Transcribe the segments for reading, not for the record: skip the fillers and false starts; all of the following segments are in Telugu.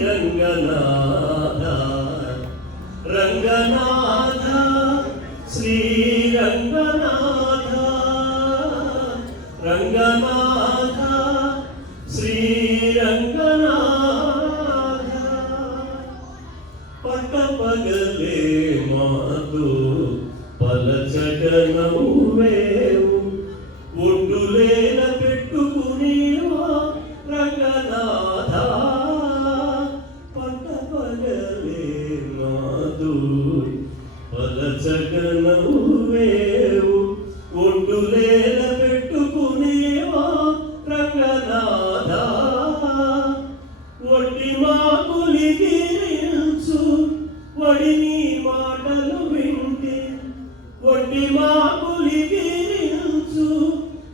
రంగనాథ రంగనాథ శ్రీ రంగనాథ రంగనాథ శ్రీ రంగనాథ పట్టపగలే మాతో పలచగనవ్వేవు ఒడ్డులేన పెట్టుకునేవా రంగనాథ పట్టపగలే మాతో పలచగనవ్వేవు ఒడ్డులేన పెట్టుకునేవా రంగనాథ ఒడ్డి మాకులికి నిల్చు వడిని మాటలు వింటే ఒడ్డి మాకులికి నిల్చు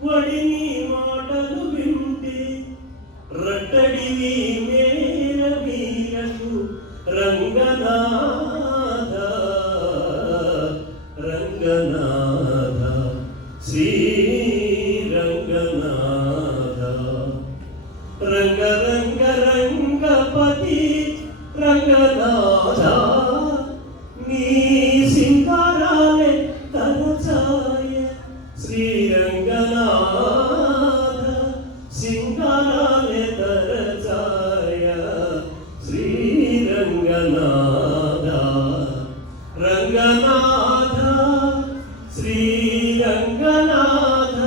వడిని మాటలు వింటే రట్టడివి మేర వీరకు రంగనాథ రంగనాథ శ్రీ రంగనాథ రంగ రంగ రంగపతి రంగనాథ నీ సింగారాలే తలచాయ శ్రీ రంగనాథ సింగారాలే తలచాయ శ్రీ రంగనాథ రంగనాథ శ్రీ రంగనాథ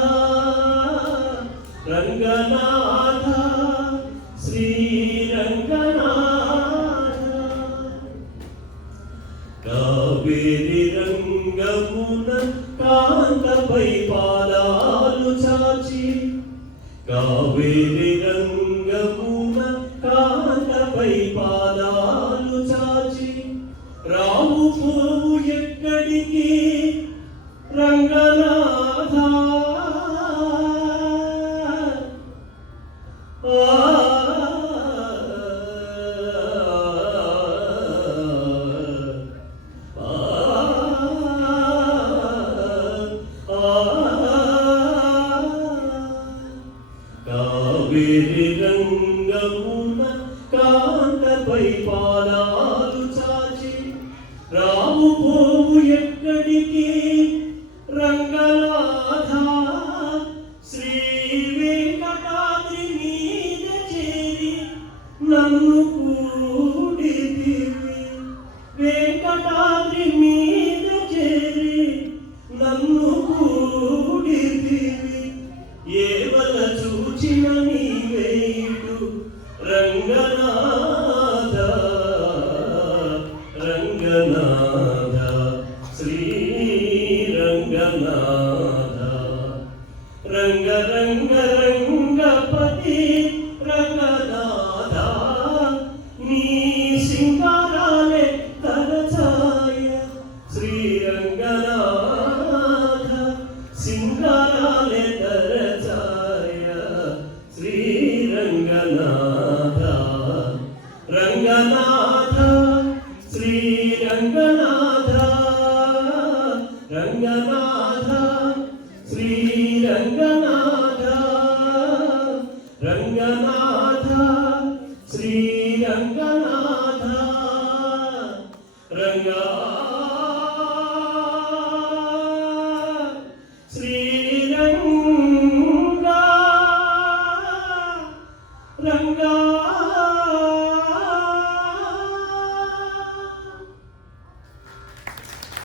రంగనాథ శ్రీ రంగనాథ కావేరి రంగమున కాంతపై పాదాలు చాచి కావేరి రంగమున కాంతపై పాదాలు చాచి రాము పోవు ఎక్కడికి రంగనాథ కావేరి రంగమున కాంతపై పాదాలు చాచి రాము పోవు ఎక్కడికి రంగనాథ శ్రీ వెంకటాద్రి మీద చేరి నన్ను కూడితివి వెంకటాద్రి మీద చేరి నన్ను కూడితివి ఏవల చూచిన నీవేయుడు రంగనాథ రంగనాథ శ్రీ రంగనాథ రంగ రంగ రంగపతి రంగనాథ నీ సింగారాలే తలచాయ శ్రీ రంగనాథ సింగారాలే తలచాయ శ్రీ రంగనాథ రంగనాథ శ్రీ రంగనాథ రంగనాథ శ్రీ రంగనాథ రంగనాథ శ్రీ రంగనాథ రంగా